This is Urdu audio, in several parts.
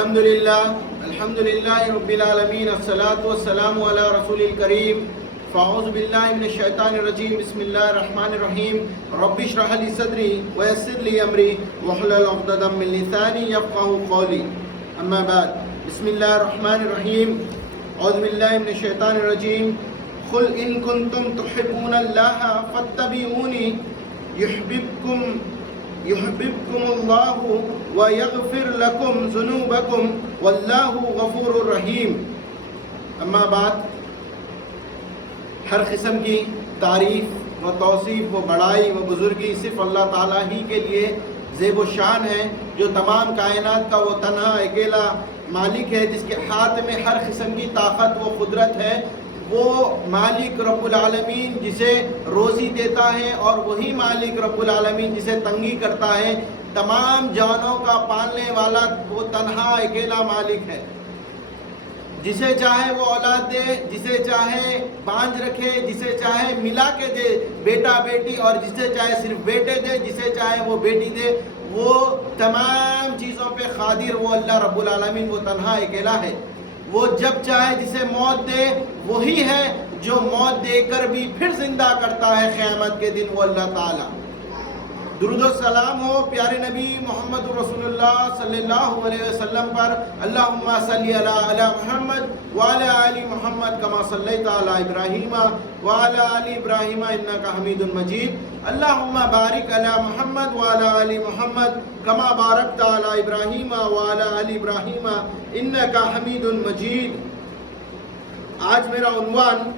الحمد للہ رب العالمین، الصلاۃ والسلام علی رسول الکریم۔ فاعوذ باللہ من الشیطان الرجیم، بسم اللہ الرحمن الرحیم۔ رب اشرح لی صدری ویسر لی امری واحلل عقدۃ من لسانی یفقهوا قولی، اما بعد۔ بسم اللہ الرحمن الرحیم، اعوذ باللہ من الشیطان الرجیم۔ قل ان کنتم تحبون اللہ فاتبعونی یحببکم اللہ ویغفر لکم ذنوبکم واللہ غفور الرحیم۔ اما بعد، ہر قسم کی تعریف و توصیف و بڑائی و بزرگی صرف اللہ تعالیٰ ہی کے لیے زیب و شان ہے، جو تمام کائنات کا وہ تنہا اکیلا مالک ہے، جس کے ہاتھ میں ہر قسم کی طاقت و قدرت ہے۔ وہ مالک رب العالمین جسے روزی دیتا ہے، اور وہی مالک رب العالمین جسے تنگی کرتا ہے۔ تمام جانوں کا پالنے والا وہ تنہا اکیلا مالک ہے، جسے چاہے وہ اولاد دے، جسے چاہے بانجھ رکھے، جسے چاہے ملا کے دے بیٹا بیٹی، اور جسے چاہے صرف بیٹے دے، جسے چاہے وہ بیٹی دے۔ وہ تمام چیزوں پہ قادر وہ اللہ رب العالمین، وہ تنہا اکیلا ہے۔ وہ جب چاہے جسے موت دے، وہی ہے جو موت دے کر بھی پھر زندہ کرتا ہے قیامت کے دن، وہ اللہ تعالی۔ درود و سلام ہو پیارے نبی محمد رسول اللہ صلی اللہ علیہ وسلم پر۔ اللہم صلی علی محمد وعلی آل محمد کما صلیت علی ابراہیم وعلی آل ابراہیم انکا حمید مجید۔ اللہم بارک علی محمد وعلی آل محمد کما بارکت علی ابراہیم وعلی آل ابراہیم انکا حمید مجید۔ آج میرا عنوان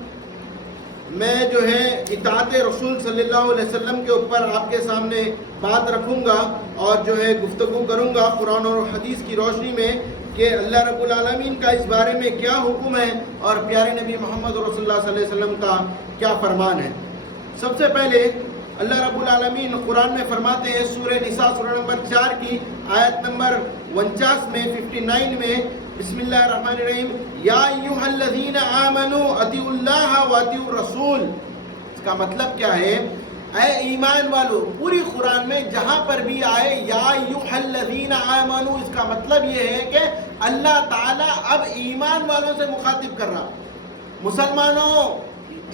میں جو ہے اطاعت رسول صلی اللہ علیہ وسلم کے اوپر آپ کے سامنے بات رکھوں گا، اور جو ہے گفتگو کروں گا قرآن اور حدیث کی روشنی میں کہ اللہ رب العالمین کا اس بارے میں کیا حکم ہے، اور پیارے نبی محمد رسول اللہ صلی اللہ علیہ وسلم کا کیا فرمان ہے۔ سب سے پہلے اللہ رب العالمین قرآن میں فرماتے ہیں، سورہ نساء سورہ نمبر 4 کی آیت نمبر 49 میں 59 میں، بسم اللہ الرحمن الرحیم، یا ایھا الذین آمنوا اطیعوا اللہ واطیعوا الرسول۔ اس کا مطلب کیا ہے؟ اے ایمان والو، پوری قرآن میں جہاں پر بھی آئے یا ایھا الذین آمنوا، اس کا مطلب یہ ہے کہ اللہ تعالیٰ اب ایمان والوں سے مخاطب کر رہا، مسلمانوں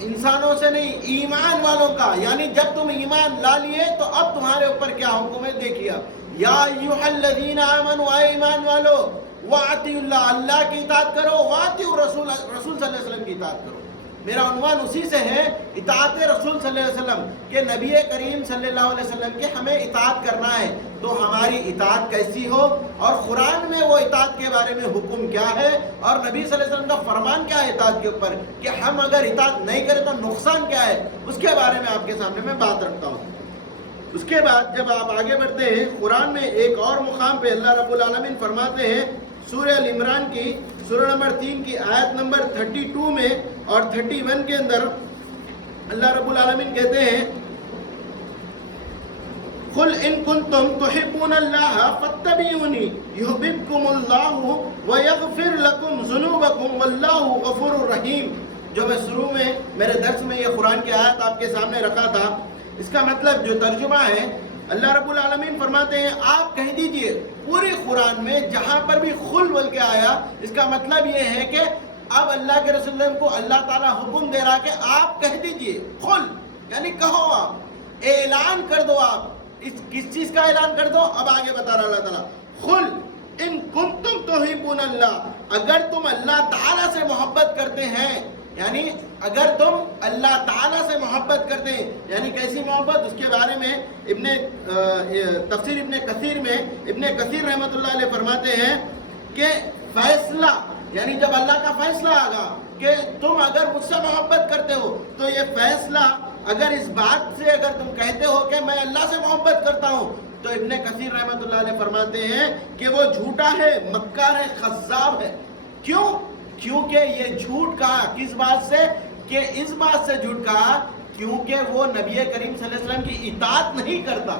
انسانوں سے نہیں، ایمان والوں کا۔ یعنی جب تم ایمان لا لیے تو اب تمہارے اوپر کیا حکم ہے، دیکھیے۔ یا ایھا الذین آمنوا، اے ایمان والو، وَأَطِیعُوا اللہ، اللہ کی اطاعت کرو، وَأَطِیعُوا الرَّسُولَ، رسول صلی اللہ علیہ وسلم کی اطاعت کرو۔ میرا عنوان اسی سے ہے، اطاعت رسول صلی اللہ علیہ وسلم، کہ نبی کریم صلی اللہ علیہ وسلم کے ہمیں اطاعت کرنا ہے۔ تو ہماری اطاعت کیسی ہو، اور قرآن میں وہ اطاعت کے بارے میں حکم کیا ہے، اور نبی صلی اللہ علیہ وسلم کا فرمان کیا ہے اطاعت کے اوپر، کہ ہم اگر اطاعت نہیں کریں تو نقصان کیا ہے، اس کے بارے میں آپ کے سامنے میں بات رکھتا ہوں۔ اس کے بعد جب آپ آگے بڑھتے ہیں، قرآن میں ایک اور مقام پہ اللہ رب العالمین فرماتے ہیں، سورہ العمران کی سورہ نمبر 3 کی آیت نمبر 32 میں اور 31 کے اندر اللہ رب العالمین کہتے ہیں، قل ان کنتم تحبون اللہ فاتبعونی یحببکم اللہ ویغفر لکم ذنوبکم واللہ غفور الرحیم۔ جو میں شروع میں میرے درس میں یہ قرآن کی آیت آپ کے سامنے رکھا تھا، اس کا مطلب جو ترجمہ ہے، اللہ رب العالمین فرماتے ہیں آپ کہہ دیجئے، پوری قرآن میں جہاں پر بھی خل بول کے آیا، اس کا مطلب یہ ہے کہ اب اللہ کے رسول اللہ کو اللہ تعالیٰ حکم دے رہا کہ آپ کہہ دیجئے، خل یعنی کہو، آپ اعلان کر دو۔ آپ کس چیز کا اعلان کر دو؟ اب آگے بتا رہا اللہ تعالیٰ، خل ان کنتم تحبون اللہ، اگر تم اللہ تعالیٰ سے محبت کرتے ہیں، یعنی اگر تم اللہ تعالیٰ سے محبت کرتے ہیں، یعنی کیسی محبت، اس کے بارے میں تفسیر ابن کثیر میں ابن کثیر رحمۃ اللہ علیہ فرماتے ہیں کہ فیصلہ، یعنی جب اللہ کا فیصلہ آگا کہ تم اگر مجھ سے محبت کرتے ہو، تو یہ فیصلہ اگر اس بات سے اگر تم کہتے ہو کہ میں اللہ سے محبت کرتا ہوں، تو ابن کثیر رحمۃ اللہ علیہ فرماتے ہیں کہ وہ جھوٹا ہے، مکار ہے، خذاب ہے۔ کیوں؟ کیونکہ یہ جھوٹ کہا کس بات سے، کہ اس بات سے جھوٹ کہا کیونکہ وہ نبی کریم صلی اللہ علیہ وسلم کی اطاعت نہیں کرتا۔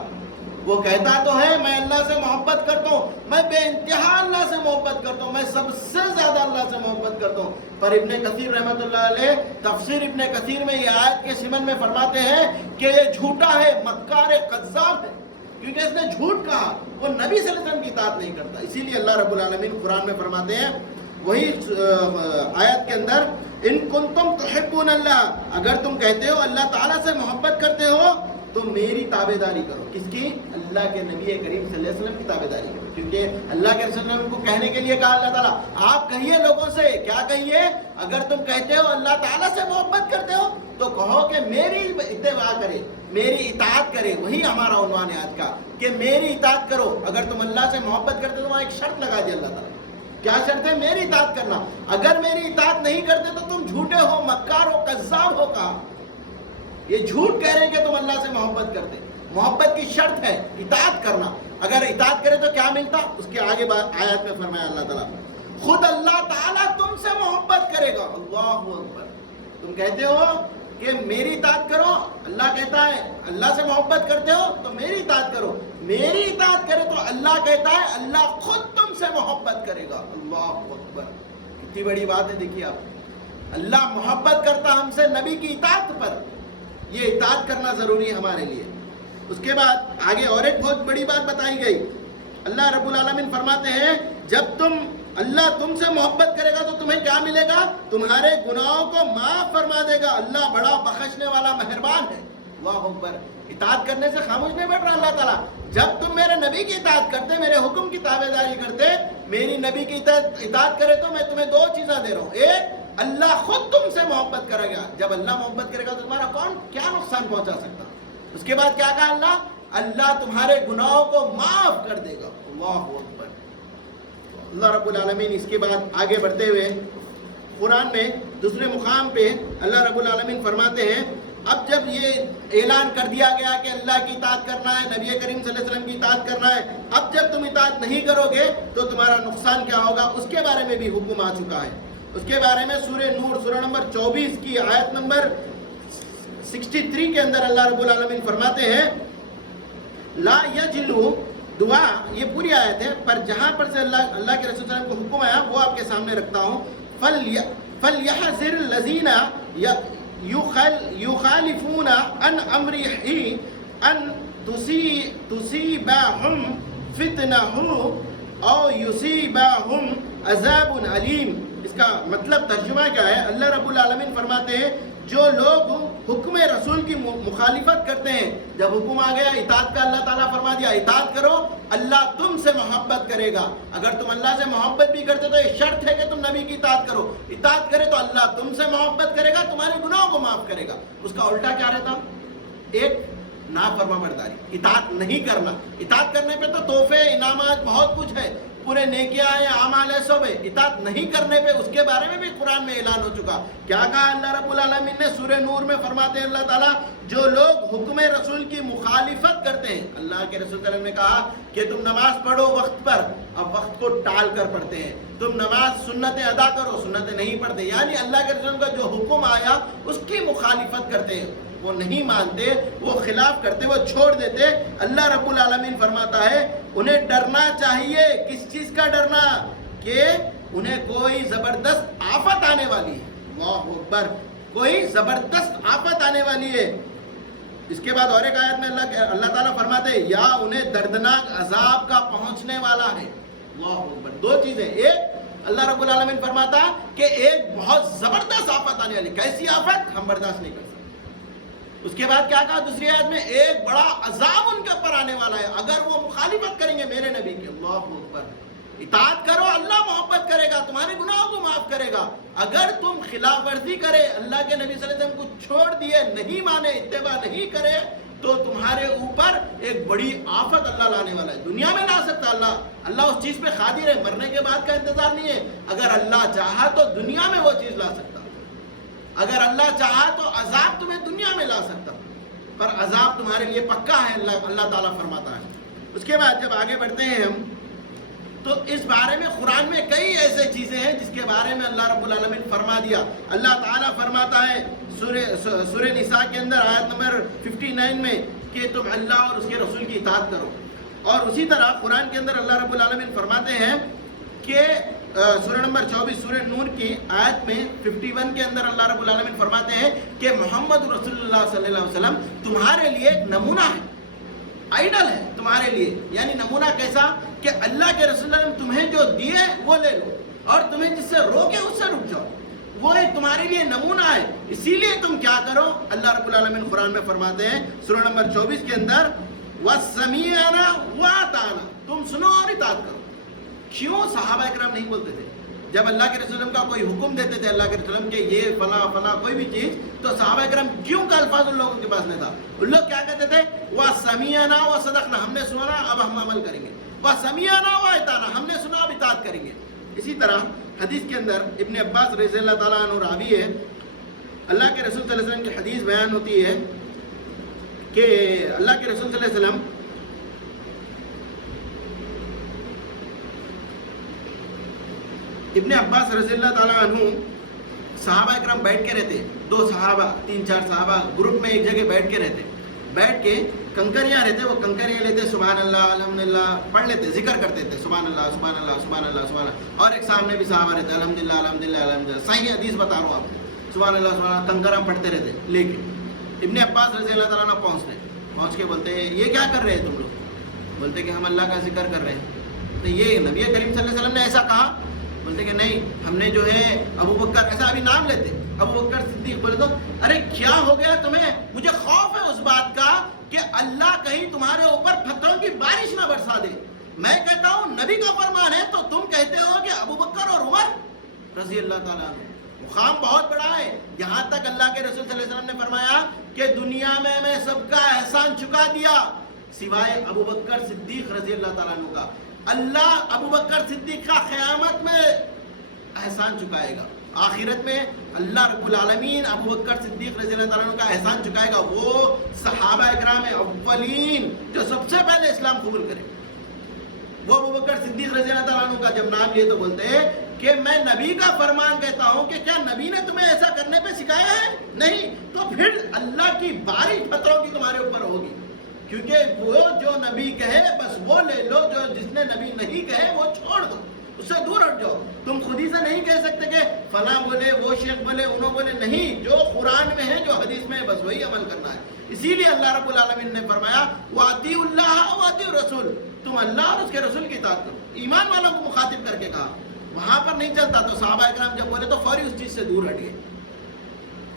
وہ کہتا تو ہے میں اللہ سے محبت کرتا ہوں، میں بے انتہا اللہ سے محبت کرتا ہوں، میں سب سے زیادہ اللہ سے محبت کرتا ہوں، پر ابن کثیر رحمۃ اللہ علیہ تفسیر ابن کثیر میں یہ آیت کے ضمن میں فرماتے ہیں کہ یہ جھوٹا ہے، مکار ہے، قذاب ہے، کیونکہ اس نے جھوٹ کہا۔ وہ نبی صلی اللہ علیہ وسلم کی اطاعت نہیں کرتا. اسی لیے اللہ رب العالمین قرآن میں فرماتے ہیں وہی آیت کے اندر ان کنتم تحبون اللہ، اگر تم کہتے ہو اللہ تعالیٰ سے محبت کرتے ہو تو میری تابع داری کرو. کس کی؟ اللہ کے نبی کریم صلی اللہ علیہ وسلم کی تابع داری کرو. کیونکہ اللہ کے رسول نے کو کہنے کے لیے کہا اللہ تعالیٰ آپ کہیے لوگوں سے، کیا کہیے؟ اگر تم کہتے ہو اللہ تعالیٰ سے محبت کرتے ہو تو کہو کہ میری اتباع کرے، میری اطاعت کرے. وہی ہمارا عنوان ہے آج کا کہ میری اطاعت کرو. اگر تم اللہ سے محبت کرتے تو وہاں ایک شرط لگا دی اللہ تعالیٰ. کیا شرط ہے؟ میری اطاعت کرنا. اگر میری اطاعت نہیں کرتے تو تم جھوٹے ہو، مکار ہو، کذاب ہو. کہا یہ جھوٹ کہہ رہے ہیں کہ تم اللہ سے محبت کرتے. محبت کی شرط ہے اطاعت کرنا. اگر اطاعت کرے تو کیا ملتا؟ اس کے آگے آیات میں فرمایا اللہ تعالیٰ خود اللہ تعالیٰ تم سے محبت کرے گا. اللہ اکبر. تم کہتے ہو کہ میری اطاعت کرو، اللہ کہتا ہے اللہ سے محبت کرتے ہو تو میری اطاعت کرو. میری اطاعت کرے تو اللہ کہتا ہے اللہ خود تم سے محبت کرے گا. اللہ اکبر. کتنی بڑی بات ہے. دیکھیے آپ، اللہ محبت کرتا ہم سے نبی کی اطاعت پر. یہ اطاعت کرنا ضروری ہے ہمارے لیے. اس کے بعد آگے اور ایک بہت بڑی بات بتائی گئی. اللہ رب العالمین فرماتے ہیں جب اللہ تم سے محبت کرے گا تو تمہیں کیا ملے گا؟ تمہارے گناہوں کو معاف فرما دے گا. اللہ بڑا بخشنے والا مہربان ہے. اللہ اکبر. اطاعت کرنے سے خاموش نہیں بیٹھ رہا اللہ تعالیٰ. جب تم میرے نبی کی اطاعت کرتے، میرے حکم کی تابع داری کرتے، میری نبی کی اطاعت کرے تو میں تمہیں دو چیزیں دے رہا ہوں. ایک، اللہ خود تم سے محبت کرے گا. جب اللہ محبت کرے گا تو تمہارا کون کیا نقصان پہنچا سکتا؟ اس کے بعد کیا کہا اللہ تمہارے گناہوں کو معاف کر دے گا. اللہ اکبر. اللہ رب العالمین اس کے بعد آگے بڑھتے ہوئے قرآن میں دوسرے مقام پہ اللہ رب العالمین فرماتے ہیں اب جب یہ اعلان کر دیا گیا کہ اللہ کی اطاعت کرنا ہے، نبی کریم صلی اللہ علیہ وسلم کی اطاعت کرنا ہے، اب جب تم اطاعت نہیں کرو گے تو تمہارا نقصان کیا ہوگا، اس کے بارے میں بھی حکم آ چکا ہے. اس کے بارے میں سورہ نور سورہ نمبر 24 کی آیت نمبر 63 کے اندر اللہ رب العالمین فرماتے ہیں لا یجلو دعا. یہ پوری آیت ہے پر جہاں پر سے اللہ کے رسول صلی اللہ علیہ وسلم کو حکم آیا وہ آپ کے سامنے رکھتا ہوں. فَلْيَحْذِرِ الَّذِينَ يُخَالِفُونَ عَنْ أَمْرِهِ أَنْ تُصِيبَهُمْ فِتْنَةٌ أَوْ يُصِيبَهُمْ عَذَابٌ أَلِيمٌ. اس کا مطلب ترجمہ کیا ہے؟ اللہ رب العالمین فرماتے ہیں جو لوگ حکم رسول کی مخالفت کرتے ہیں، جب حکم آ گیا اطاعت کا، اللہ تعالیٰ فرما دیا اطاعت کرو، اللہ تم سے محبت کرے گا. اگر تم اللہ سے محبت بھی کرتے تو یہ شرط ہے کہ تم نبی کی اطاعت کرو. اطاعت کرے تو اللہ تم سے محبت کرے گا، تمہارے گناہوں کو معاف کرے گا. اس کا الٹا کیا رہتا؟ ایک، نافرما برداری، اطاعت نہیں کرنا. اطاعت کرنے پہ تو تحفے انعامات بہت کچھ ہے، پورے نیکیاں ہیں، اعمال ہے، سب ہے. اطاعت نہیں کرنے پہ اس کے بارے میں بھی قرآن میں اعلان ہو چکا. کیا کہا اللہ رب العالمین نے؟ سورہ نور میں فرماتے ہیں اللہ تعالیٰ جو لوگ حکم رسول کی مخالفت کرتے ہیں، اللہ کے رسول صلی اللہ علیہ وسلم نے کہا کہ تم نماز پڑھو وقت پر، اب وقت کو ٹال کر پڑھتے ہیں. تم نماز سنتیں ادا کرو، سنتیں نہیں پڑھتے. یعنی اللہ کے رسول کا جو حکم آیا اس کی مخالفت کرتے ہیں، وہ نہیں مانتے، وہ خلاف کرتے، وہ چھوڑ دیتے. اللہ رب العالمین فرماتا ہے انہیں ڈرنا چاہیے. کس چیز کا ڈرنا؟ کہ انہیں کوئی زبردست آفت آنے والی ہے. اللہ اکبر. کوئی زبردست آفت آنے والی ہے. اس کے بعد اور ایک آیت میں اللہ تعالیٰ فرماتے ہیں یا انہیں دردناک عذاب کا پہنچنے والا ہے. اللہ اکبر. دو چیزیں. ایک، اللہ رب العالمین فرماتا کہ ایک بہت زبردست آفت آنے والی. کیسی آفت؟ ہم برداشت نہیں کر سکتے. اس کے بعد کیا کہا دوسری آیت میں؟ ایک بڑا عذاب ان کے اوپر آنے والا ہے اگر وہ مخالفت کریں گے میرے نبی کی. اللہ اکبر. اطاعت کرو، اللہ محبت کرے گا، تمہارے گناہوں کو معاف کرے گا. اگر تم خلاف ورزی کرے، اللہ کے نبی صلی اللہ علیہ وسلم کو چھوڑ دیے، نہیں مانے، اتباع نہیں کرے تو تمہارے اوپر ایک بڑی آفت اللہ لانے والا ہے. دنیا میں لا سکتا اللہ اس چیز پہ قادر ہے. مرنے کے بعد کا انتظار نہیں ہے. اگر اللہ چاہا تو دنیا میں وہ چیز لا سکتا. اگر اللہ چاہا تو عذاب تمہیں دنیا میں لا سکتا، پر عذاب تمہارے لیے پکا ہے، اللہ تعالیٰ فرماتا ہے. اس کے بعد جب آگے بڑھتے ہیں ہم تو اس بارے میں قرآن میں کئی ایسے چیزیں ہیں جس کے بارے میں اللہ رب العالمین فرما دیا. اللہ تعالیٰ فرماتا ہے سورہ نساء کے اندر آیت نمبر 59 میں کہ تم اللہ اور اس کے رسول کی اطاعت کرو. اور اسی طرح قرآن کے اندر اللہ رب العالمین فرماتے ہیں کہ سورہ نمبر 24 سورہ نور کی آیت میں 51 کے اندر اللہ رب العالمین فرماتے ہیں کہ محمد رسول اللہ صلی اللہ علیہ وسلم تمہارے لیے ایک نمونہ ہے. آئیڈل ہے تمہارے لیے. یعنی نمونہ کیسا کہ اللہ کے رسول اللہ نے تمہیں جو دیے وہ لے لو اور تمہیں جس سے روکے اس سے رک جاؤ. وہ ایک تمہارے لیے نمونہ ہے. اسی لیے تم کیا کرو, اللہ رب العالمین قرآن میں فرماتے ہیں سورہ نمبر 24 کے اندر, وَسَمِعْنَا وَأَطَعْنَا, تم سنو اور اطاعت کرو. کیوں صحابہ اکرام نہیں بولتے تھے؟ جب اللہ کے رسول کا کوئی حکم دیتے تھے اللہ کے رسول کے یہ فلاں فلاں کوئی بھی چیز, تو صحابہ اکرام کیوں کا الفاظ ان لوگوں کے پاس نہیں تھا؟ ان لوگ کیا کہتے تھے, وَسَمِعْنَا وَصَدَقْنَا, ہم نے سنا اب ہم عمل کریں گے. وَسَمِعْنَا وَأَطَعْنَا, ہم نے سنا اب اطاعت کریں گے. اسی طرح حدیث کے اندر ابن عباس رضی اللہ تعالیٰ عنہ راوی ہے, اللہ کے رسول صلی اللہ علیہ وسلم کی حدیث بیان ہوتی ہے کہ اللہ کے رسول صلی اللہ علیہ وسلم ابن عباس رضی اللہ تعالیٰ عنہ صحابہ اکرام بیٹھ کے رہتے, 2 صحابہ 3-4 صحابہ گروپ میں ایک جگہ بیٹھ کے رہتے, بیٹھ کے کنکریاں رہتے, وہ کنکریاں لیتے, سبحان اللہ الحمدللہ پڑھ لیتے, ذکر کرتے تھے, سبحان اللہ سبحان اللہ سبحان اللہ سبحان اللہ. اور ایک سامنے بھی صحابہ رہتے, الحمدللہ الحمدللہ الحمدللہ. صحیح حدیث بتا رہا ہوں آپ کو, سبحان اللہ سبحان اللہ کنکریاں پڑھتے رہتے. لیکن ابن عباس رضی اللہ تعالیٰ عنہ پہنچ کے بولتے ہیں یہ کیا کر رہے ہیں تم لوگ؟ بولتے کہ ہم اللہ کا ذکر کر رہے ہیں. تو یہ نبی کریم صلی اللہ علیہ وسلم نے ایسا کہا؟ بولتے کہ نہیں, ہم نے جو ہے ابو بکر, ایسا ابھی نام لیتے ابو بکر صدیق. بولے تو ارے کیا ہو گیا تمہیں؟ مجھے خوف ہے اس بات کا کہ اللہ کہیں تمہارے اوپر پتھروں کی بارش نہ برسا دے. میں کہتا ہوں نبی کا فرمان ہے تو تم کہتے ہو کہ ابو بکر اور عمر رضی اللہ تعالیٰ عنہ. مقام بہت بڑا ہے. یہاں تک اللہ کے رسول صلی اللہ علیہ وسلم نے فرمایا کہ دنیا میں سب کا احسان چکا دیا سوائے ابو بکر صدیق رضی اللہ تعالیٰ عنہ کا. اللہ ابو بکر صدیق کا قیامت میں احسان چکائے گا, آخرت میں اللہ رب العالمین ابو بکر صدیق رضی اللہ تعالیٰ عنہ کا احسان چکائے گا. وہ صحابہ اکرام اولین جو سب سے پہلے اسلام قبول کرے, وہ ابو بکر صدیق رضی اللہ تعالیٰ عنہ کا جب نام لیے تو بولتے ہیں کہ میں نبی کا فرمان کہتا ہوں کہ کیا نبی نے تمہیں ایسا کرنے پہ سکھایا ہے؟ نہیں. تو پھر اللہ کی بارش پتھروں کی تمہارے اوپر ہوگی, کیونکہ وہ جو نبی کہے بس وہ لے لو, جو جس نے نبی نہیں کہے وہ چھوڑ دو, اس سے دور ہٹ جاؤ. تم خود ہی سے نہیں کہہ سکتے کہ فلاں بولے, وہ شیخ بولے, انہوں بولے. نہیں, جو قرآن میں ہے, جو حدیث میں ہے, بس وہی عمل کرنا ہے. اسی لیے اللہ رب العالمین نے فرمایا وَأَطِيعُوا اللَّهَ وَأَطِيعُوا الرَّسُولَ, تم اللہ اور اس کے رسول کی اطاعت کرو. ایمان والوں کو مخاطب کر کے کہا. وہاں پر نہیں چلتا تو صحابہ اکرام جب بولے تو فوری اس چیز سے دور ہٹ گئے.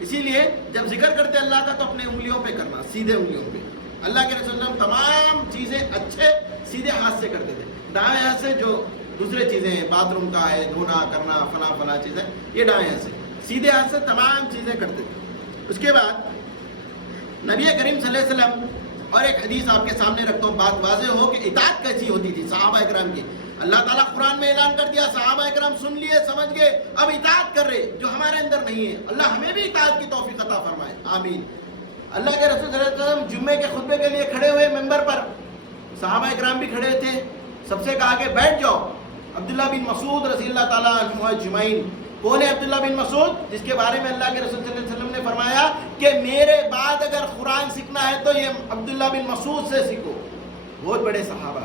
اسی لیے جب ذکر کرتے اللہ کا تو اپنے انگلیوں پہ کرنا, سیدھے انگلیوں پہ. اللہ کے رسول اللہ تمام چیزیں اچھے سیدھے ہاتھ سے کرتے تھے. دائیں ہاتھ سے جو دوسرے چیزیں ہیں, باتھ روم کا ہے, دھونا کرنا, فلاں چیزیں, یہ دائیں ہاتھ سے. سیدھے ہاتھ سے تمام چیزیں کرتے تھے. اس کے بعد نبی کریم صلی اللہ علیہ وسلم, اور ایک حدیث آپ کے سامنے رکھتا ہوں, بات واضح ہو کہ اطاعت کیسی ہوتی تھی صحابہ اکرام کی. اللہ تعالیٰ قرآن میں اعلان کر دیا, صحابہ اکرام سن لیے, سمجھ گئے, اب اطاعت کر رہے, جو ہمارے اندر نہیں ہے. اللہ ہمیں بھی اطاعت کی توفیق عطا فرمائے, آمین. اللہ کے رسول صلی اللہ علیہ وسلم جمعے کے خطبے کے لیے کھڑے ہوئے ممبر پر, صحابہ اکرام بھی کھڑے تھے, سب سے کہا کہ بیٹھ جاؤ. عبداللہ بن مسعود رضی اللہ تعالیٰ عنہ اجمعین. کون ہے عبداللہ بن مسعود؟ جس کے بارے میں اللہ کے رسول صلی اللہ علیہ وسلم نے فرمایا کہ میرے بعد اگر قرآن سیکھنا ہے تو یہ عبداللہ بن مسعود سے سیکھو. بہت بڑے صحابہ.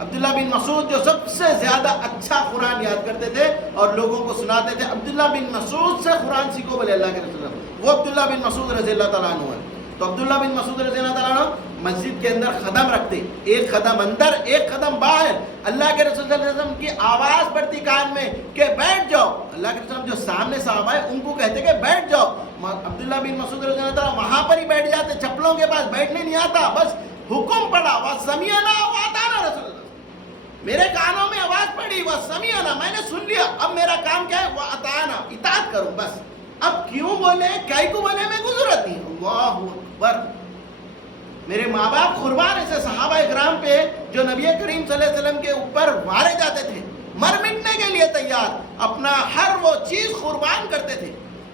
عبداللہ بن مسعود جو سب سے زیادہ اچھا قرآن یاد کرتے تھے اور لوگوں کو سناتے تھے, عبداللہ بن مسعود سے قرآن سیکھو بولے اللہ کے رسول. وہ عبداللہ بن مسعود رضی اللہ تعالیٰ عنہ ہے. تو عبداللہ بن مسعود رضی اللہ تعالیٰ عنہ مسجد کے اندر قدم رکھتے, ایک قدم اندر ایک قدم باہر. اللہ کے رسول صلی اللہ علیہ وسلم کی آواز پڑتی کان میں کہ بیٹھ جاؤ. اللہ کے رسول جو سامنے صحابہ ہے ان کو کہتے کہ بیٹھ جاؤ. عبداللہ بن مسعود رضی اللہ تعالیٰ وہاں پر ہی بیٹھ جاتے, چپلوں کے پاس بیٹھنے نہیں آتا, بس حکم پڑا وَسَمِعْنَا وَأَطَعْنَا رسول اللہ, میرے کانوں میں آواز پڑی وَسَمِعْنَا, میں نے سن لیا, اب میرا کام کیا ہے وَأَطَعْنَا, اطاعت کرو بس. اب کیوں بولے, کئی کو بولے, میں کو ضرورت نہیں. اللہ اکبر. میرے ماں باپ قربان ایسے صحابہ اکرام پہ جو نبی کریم صلی اللہ علیہ وسلم کے اوپر وارے جاتے تھے, مر مٹنے کے لیے تیار, اپنا ہر وہ چیز قربان کرتے تھے.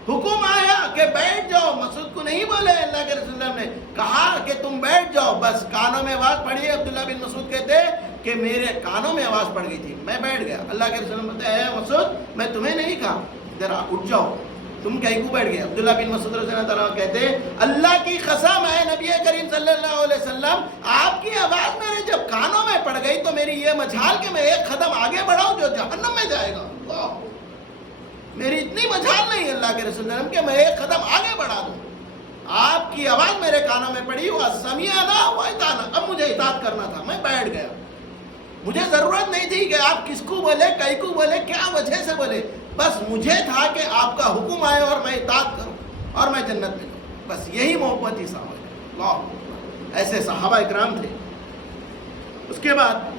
حکم آیا کہ بیٹھ جاؤ, مسعود کو نہیں بولے, اللہ کے رسول اللہ نے کہا کہ تم بیٹھ جاؤ, بس کانوں میں آواز پڑی. عبداللہ بن مسعود کہتے کہ میرے کانوں میں آواز پڑ گئی تھی, میں بیٹھ گیا. اللہ کے رسول اللہ کہتے ہیں مسعود میں تمہیں نہیں کہا, ذرا اٹھ جاؤ, تم کہیں کو بیٹھ گئے. عبداللہ بن مسعود رضی اللہ تعالیٰ کہتے ہیں اللہ کی قسم ہے نبی کریم صلی اللہ علیہ وسلم, آپ کی آواز میرے جب کانوں میں پڑ گئی تو میری یہ مجال کہ میں ایک قدم آگے بڑھاؤں جو جہنم میں جائے گا. میری اتنی مجال نہیں اللہ کے رسول اللہ کہ میں ایک قدم آگے بڑھا دوں. آپ کی آواز میرے کانوں میں پڑی، وَسَمِعْنَا وَأَطَعْنَا، اب مجھے اطاعت کرنا تھا، میں بیٹھ گیا، مجھے ضرورت نہیں تھی کہ آپ کس کو بولے، کئی کو بولے، کیا وجہ سے بولے، بس مجھے تھا کہ آپ کا حکم آئے اور میں اطاعت کروں اور میں جنت میں جاؤں، بس یہی محبت تھی صحابہ کرام۔ اللہ، ایسے صحابہ اکرام تھے۔ اس کے بعد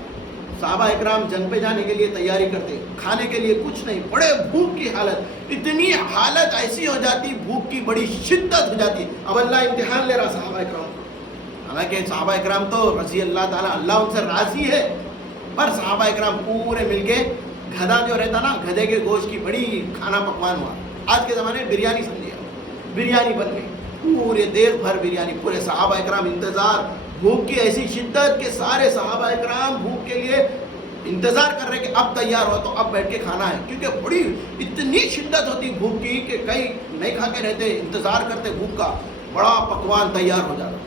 صحابہ اکرام جنگ پہ جانے کے لیے تیاری کرتے، کھانے کے لیے کچھ نہیں، بڑے بھوک کی حالت، اتنی حالت ایسی ہو جاتی، بھوک کی بڑی شدت ہو جاتی، اب اللہ امتحان لے رہا صحابہ اکرام کو۔ حالانکہ صحابہ اکرام تو رضی اللہ تعالیٰ، اللہ ان سے راضی ہے، پر صحابہ اکرام پورے مل کے، گدھا جو رہتا نا، گدھے کے گوشت کی بڑی کھانا پکوان ہوا، آج کے زمانے میں بریانی سمجھیے، بریانی بن گئی، پورے دیر بھر بریانی، پورے صحابہ اکرام انتظار، بھوک کی ایسی شدت کہ سارے صحابہ اکرام بھوک کے لیے انتظار کر رہے کہ اب تیار ہو تو اب بیٹھ کے کھانا ہے، کیونکہ بڑی اتنی شدت ہوتی بھوک کی کہ کئی نہیں کھا کے رہتے، انتظار کرتے بھوک کا، بڑا پکوان تیار ہو جاتا۔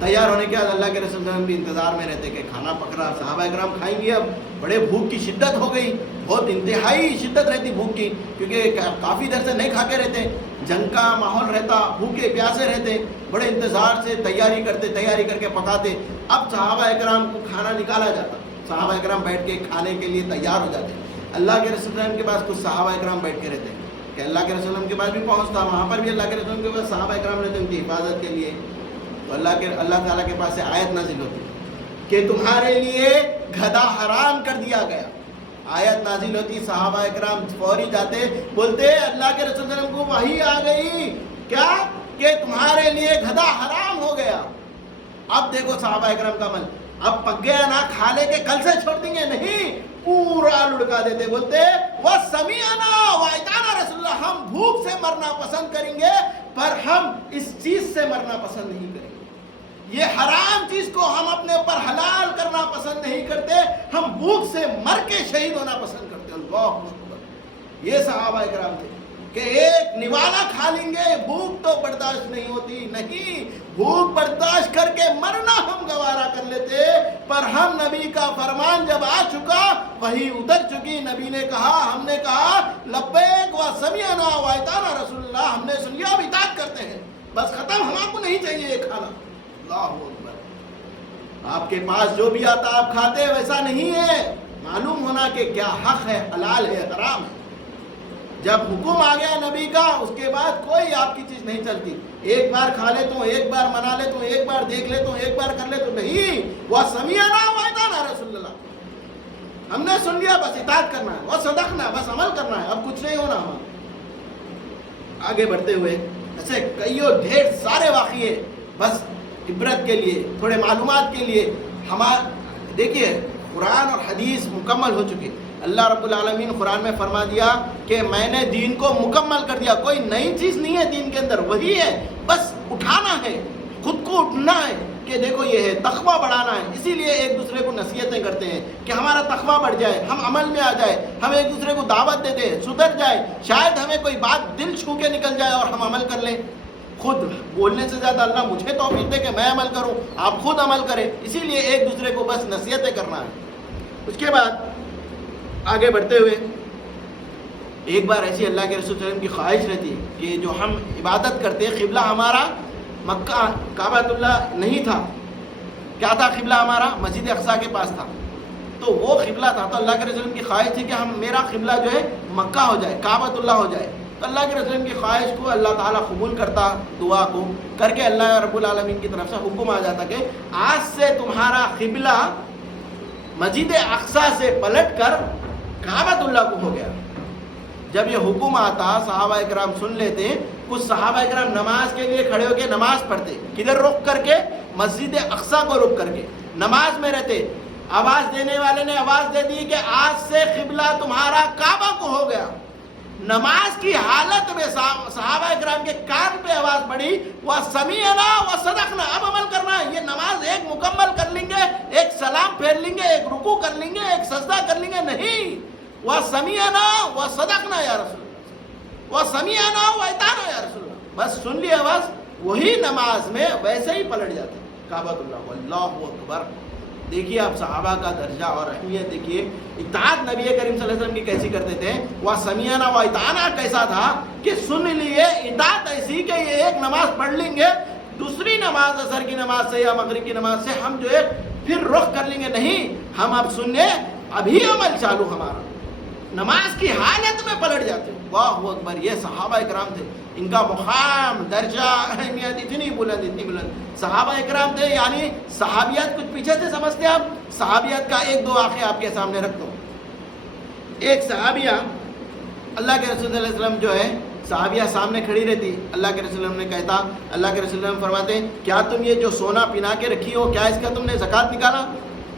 تیار ہونے کے بعد اللہ کے رسول صلی اللہ علیہ وسلم بھی انتظار میں رہتے کہ کھانا پک رہا، صحابہ اکرام کھائیں گے، اب بڑے بھوک کی شدت ہو گئی، بہت انتہائی شدت رہتی بھوک کی، کیونکہ کافی دیر سے نہیں کھا کے رہتے، جنگ کا ماحول رہتا، بھوکے پیاسے رہتے، بڑے انتظار سے تیاری کرتے، تیاری کر کے پکاتے۔ اب صحابہ اکرام کو کھانا نکالا جاتا، صحابہ اکرام بیٹھ کے کھانے کے لیے تیار ہو جاتے۔ اللہ کے رسول اللہ کے پاس کچھ صحابہ اکرام بیٹھ کے رہتے کہ اللہ کے رسول اللہ کے پاس بھی پہنچتا، وہاں پر بھی اللہ کے رسول کے پاس صحابہ اکرام رہتے ان کی حفاظت کے لیے، تو اللہ تعالیٰ کے پاس سے آیت نازل ہوتی کہ تمہارے لیے گدھا حرام کر دیا گیا، آیت نازل ہوتی، صحابہ اکرام فوری جاتے، بولتے اللہ کے رسول صلی اللہ علیہ وسلم کو وحی آ گئی، کیا کہ تمہارے لیے گدھا حرام ہو گیا۔ اب دیکھو صحابہ اکرام کا عمل، اب پک گیا نا، کھا لے کے کل سے چھوڑ دیں گے، نہیں، پورا لڑکا دیتے، بولتے وَسَمِعْنَا وَأَطَعْنَا رسول اللہ، ہم بھوک سے مرنا پسند کریں گے پر ہم اس چیز سے مرنا پسند نہیں کریں گے، یہ حرام چیز کو ہم اپنے اوپر حلال کرنا پسند نہیں کرتے، ہم بھوک سے مر کے شہید ہونا پسند کرتے۔ اللہ اکبر، یہ صحابہ اکرام تھے کہ ایک نوالا کھا لیں گے، بھوک تو برداشت نہیں ہوتی، نہیں، بھوک برداشت کر کے مرنا ہم گوارا کر لیتے، پر ہم نبی کا فرمان جب آ چکا، وہی اتر چکی، نبی نے کہا، ہم نے کہا لبیک و سمعنا و اطعنا رسول اللہ، ہم نے سن لیا، اب اطاعت کرتے ہیں، بس ختم، ہم آپ کو نہیں چاہیے یہ کھانا۔ اللہ اکبر، آپ کے پاس جو بھی آتا آپ کھاتے، ویسا نہیں ہے، معلوم ہونا کہ کیا حق ہے، حلال ہے، حرام ہے۔ جب حکم آ گیا نبی کا، اس کے بعد کوئی آپ کی چیز نہیں چلتی، ایک بار کھا لے تو، ایک بار منا لے تو، ایک بار دیکھ لے تو، ایک بار کر لے تو، نہیں، وَسَمِعْنَا وَأَطَعْنَا رسول اللہ، ہم نے سن لیا، بس اطاعت کرنا ہے، وَصَدَقْنَا، بس عمل کرنا ہے، اب کچھ نہیں ہونا۔ ہمارا آگے بڑھتے ہوئے ایسے کئیوں ڈھیر سارے واقعے، بس عبرت کے لیے، تھوڑے معلومات کے لیے، دیکھیے قرآن اور حدیث مکمل ہو چکی، اللہ رب العالمین قرآن میں فرما دیا کہ میں نے دین کو مکمل کر دیا، کوئی نئی چیز نہیں ہے دین کے اندر، وہی ہے، بس اٹھانا ہے، خود کو اٹھنا ہے کہ دیکھو یہ ہے، تقویٰ بڑھانا ہے، اسی لیے ایک دوسرے کو نصیحتیں کرتے ہیں کہ ہمارا تقویٰ بڑھ جائے، ہم عمل میں آ جائے، ہم ایک دوسرے کو دعوت دے دیں، سدھر جائے، شاید ہمیں کوئی بات دل چھو کے نکل جائے اور ہم عمل کر لیں۔ خود بولنے سے زیادہ اللہ مجھے توفیق دے کہ میں عمل کروں، آپ خود عمل کریں، اسی لیے ایک دوسرے کو بس نصیحتیں کرنا ہے۔ اس کے بعد آگے بڑھتے ہوئے ایک بار ایسی اللہ کے رسول صلی اللہ علیہ وسلم کی خواہش رہتی کہ جو ہم عبادت کرتے، قبلہ ہمارا مکہ کعبۃ اللہ نہیں تھا، کیا تھا قبلہ ہمارا؟ مسجد اقصیٰ کے پاس تھا، تو وہ قبلہ تھا، تو اللہ کے رسول کی خواہش تھی کہ میرا قبلہ جو ہے مکہ ہو جائے، کعبۃ اللہ ہو جائے، تو اللہ کے رسول کی خواہش کو اللہ تعالیٰ قبول کرتا، دعا کو کر کے اللہ رب العالمین کی طرف سے حکم آ جاتا کہ آج سے تمہارا قبلہ مسجد اقصیٰ سے پلٹ کر کعبۃ اللہ کو ہو گیا۔ جب یہ حکم آتا صحابہ اکرام سن لیتے، کچھ صحابہ اکرام نماز کے لیے کھڑے ہو کے نماز پڑھتے، کدھر رک کر کے؟ مسجد اقصیٰ کو رک کر کے نماز میں رہتے، آواز دینے والے نے آواز دے دی کہ آج سے قبلہ تمہارا کعبہ کو ہو گیا۔ نماز کی حالت میں صحابہ اکرام کے کان پہ آواز پڑی، وَسَمِعْنَا وَصَدَقْنَا، اب عمل کرنا ہے، یہ نماز ایک مکمل کر لیں گے، ایک سلام پھیر لیں گے، ایک رکوع کر لیں گے، ایک سجدہ کر لیں گے، نہیں، وَسَمِعْنَا وَصَدَقْنَا یا رسول اللہ، وَسَمِعْنَا وَأَطَعْنَا یا رسول اللہ، بس سن لی آواز، وہی نماز میں ویسے ہی پلٹ جاتے کعبۃ اللہ۔ اللہ اکبر، دیکھیے آپ صحابہ کا درجہ اور اہمیت دیکھیے. اطاعت نبی کریم صلی اللہ علیہ وسلم کی کیسی کرتے تھے. وہ سمیعنا و اطعنا کیسا تھا کہ سن لیے. اطاعت ایسی کہ یہ ایک نماز پڑھ لیں گے, دوسری نماز عصر کی نماز سے یا مغرب کی نماز سے ہم جو ہے پھر رخ کر لیں گے. نہیں, ہم اب سننے ابھی عمل چالو ہمارا. نماز کی حالت میں پلٹ جاتے. واہ اکبر. یہ صحابہ اکرام تھے, ان کا مقام درجہ اہمیت اتنی بلند صحابہ اکرام تھے. یعنی صحابیات کچھ پیچھے تھے سمجھتے آپ. صحابیات کا ایک دو واقعہ آپ کے سامنے رکھتا ہوں. ایک صحابیہ اللہ کے رسول صلی اللہ علیہ وسلم جو ہے, صحابیہ سامنے کھڑی رہتی. اللہ کے رسول نے کہتا, اللہ کے رسول فرماتے کیا تم یہ جو سونا پنا کے رکھی ہو کیا اس کا تم نے زکوٰۃ نکالا؟